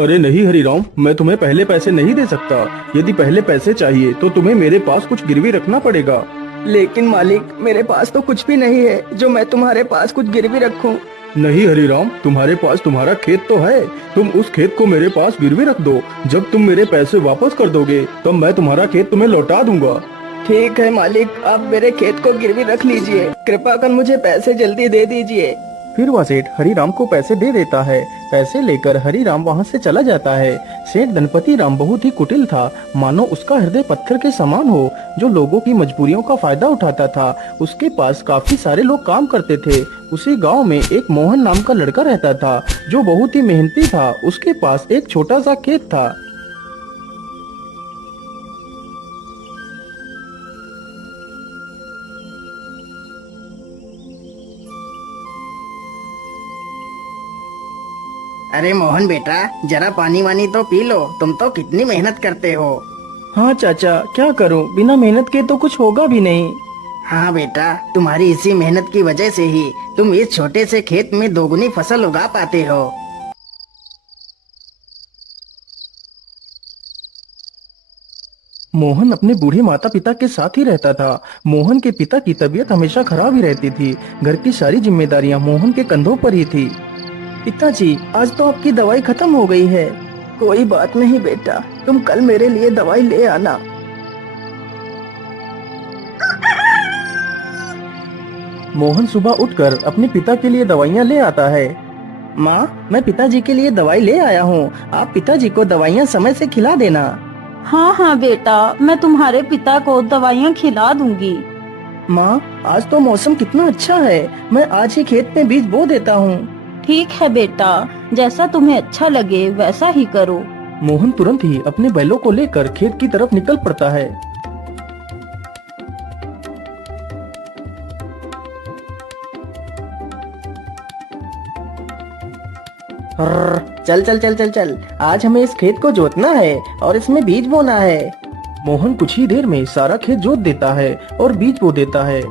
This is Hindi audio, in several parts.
अरे नहीं हरिराम, मैं तुम्हें पहले पैसे नहीं दे सकता। यदि पहले पैसे चाहिए तो तुम्हें मेरे पास कुछ गिरवी रखना पड़ेगा। लेकिन मालिक, मेरे पास तो कुछ भी नहीं है जो मैं तुम्हारे पास कुछ गिरवी रखूं। नहीं हरिराम, तुम्हारे पास तुम्हारा खेत तो है। तुम उस खेत को मेरे पास गिरवी रख दो। जब तुम मेरे पैसे वापस कर दोगे तब मैं तुम्हारा खेत तुम्हें लौटा दूंगा। ठीक है मालिक, आप मेरे खेत को गिरवी रख लीजिए। कृपा कर मुझे पैसे जल्दी दे दीजिए। फिर वह सेठ हरिराम को पैसे दे देता है। पैसे लेकर हरिराम वहाँ से चला जाता है। सेठ गणपति राम बहुत ही कुटिल था, मानो उसका हृदय पत्थर के समान हो, जो लोगों की मजबूरियों का फायदा उठाता था। उसके पास काफी सारे लोग काम करते थे। उसी गांव में एक मोहन नाम का लड़का रहता था, जो बहुत ही मेहनती था। उसके पास एक छोटा सा खेत था। अरे मोहन बेटा, जरा पानी वानी तो पी लो। तुम तो कितनी मेहनत करते हो। हाँ चाचा, क्या करूं, बिना मेहनत के तो कुछ होगा भी नहीं। हाँ बेटा, तुम्हारी इसी मेहनत की वजह से ही तुम इस छोटे से खेत में दोगुनी फसल उगा पाते हो। मोहन अपने बूढ़े माता पिता के साथ ही रहता था। मोहन के पिता की तबीयत हमेशा खराब ही रहती थी। घर की सारी जिम्मेदारियां मोहन के कंधों पर ही थी। पिताजी, आज तो आपकी दवाई खत्म हो गई है। कोई बात नहीं बेटा, तुम कल मेरे लिए दवाई ले आना। मोहन सुबह उठकर अपने पिता के लिए दवाइयाँ ले आता है। माँ, मैं पिताजी के लिए दवाई ले आया हूँ। आप पिताजी को दवाइयाँ समय से खिला देना। हाँ हाँ बेटा, मैं तुम्हारे पिता को दवाइयाँ खिला दूंगी। माँ, आज तो मौसम कितना अच्छा है। मैं आज ही खेत में बीज बो देता हूँ। ठीक है बेटा, जैसा तुम्हें अच्छा लगे वैसा ही करो। मोहन तुरंत ही अपने बैलों को लेकर खेत की तरफ निकल पड़ता है। चल चल चल चल चल, आज हमें इस खेत को जोतना है और इसमें बीज बोना है। मोहन कुछ ही देर में सारा खेत जोत देता है और बीज बो देता है।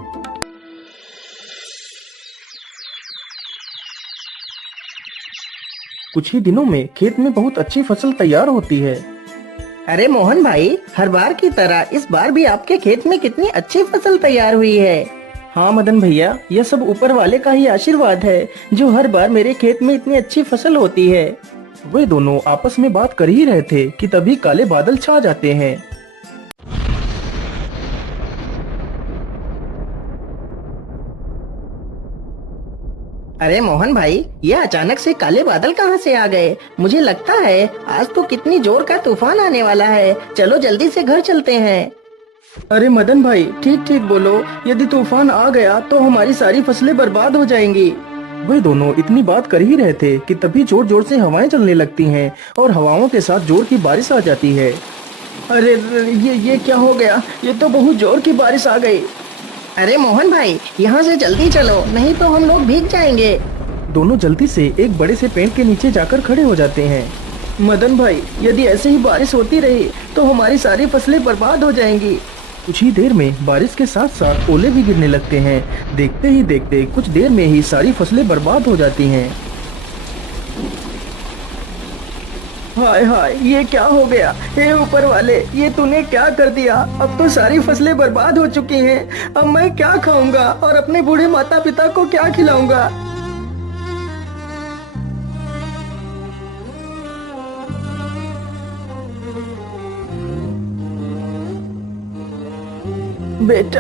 कुछ ही दिनों में खेत में बहुत अच्छी फसल तैयार होती है। अरे मोहन भाई, हर बार की तरह इस बार भी आपके खेत में कितनी अच्छी फसल तैयार हुई है। हाँ मदन भैया, यह सब ऊपर वाले का ही आशीर्वाद है, जो हर बार मेरे खेत में इतनी अच्छी फसल होती है। वे दोनों आपस में बात कर ही रहे थे कि तभी काले बादल छा जाते हैं। अरे मोहन भाई, ये अचानक से काले बादल कहाँ से आ गए? मुझे लगता है आज तो कितनी जोर का तूफान आने वाला है। चलो जल्दी से घर चलते हैं। अरे मदन भाई, ठीक ठीक बोलो। यदि तूफान आ गया तो हमारी सारी फसलें बर्बाद हो जाएंगी। वे दोनों इतनी बात कर ही रहे थे कि तभी जोर जोर से हवाएं चलने लगती हैं और हवाओं के साथ जोर की बारिश आ जाती है। अरे ये क्या हो गया? ये तो बहुत जोर की बारिश आ गई। अरे मोहन भाई, यहाँ से जल्दी चलो, नहीं तो हम लोग भीग जाएंगे। दोनों जल्दी से एक बड़े से पेड़ के नीचे जाकर खड़े हो जाते हैं। मदन भाई, यदि ऐसे ही बारिश होती रही तो हमारी सारी फसलें बर्बाद हो जाएंगी। कुछ ही देर में बारिश के साथ साथ ओले भी गिरने लगते हैं। देखते ही देखते कुछ देर में ही सारी फसलें बर्बाद हो जाती हैं। हाय हाय, ये क्या हो गया? हे ऊपर वाले, ये तूने क्या कर दिया? अब तो सारी फसलें बर्बाद हो चुकी हैं। अब मैं क्या खाऊंगा और अपने बूढ़े माता पिता को क्या खिलाऊंगा? बेटा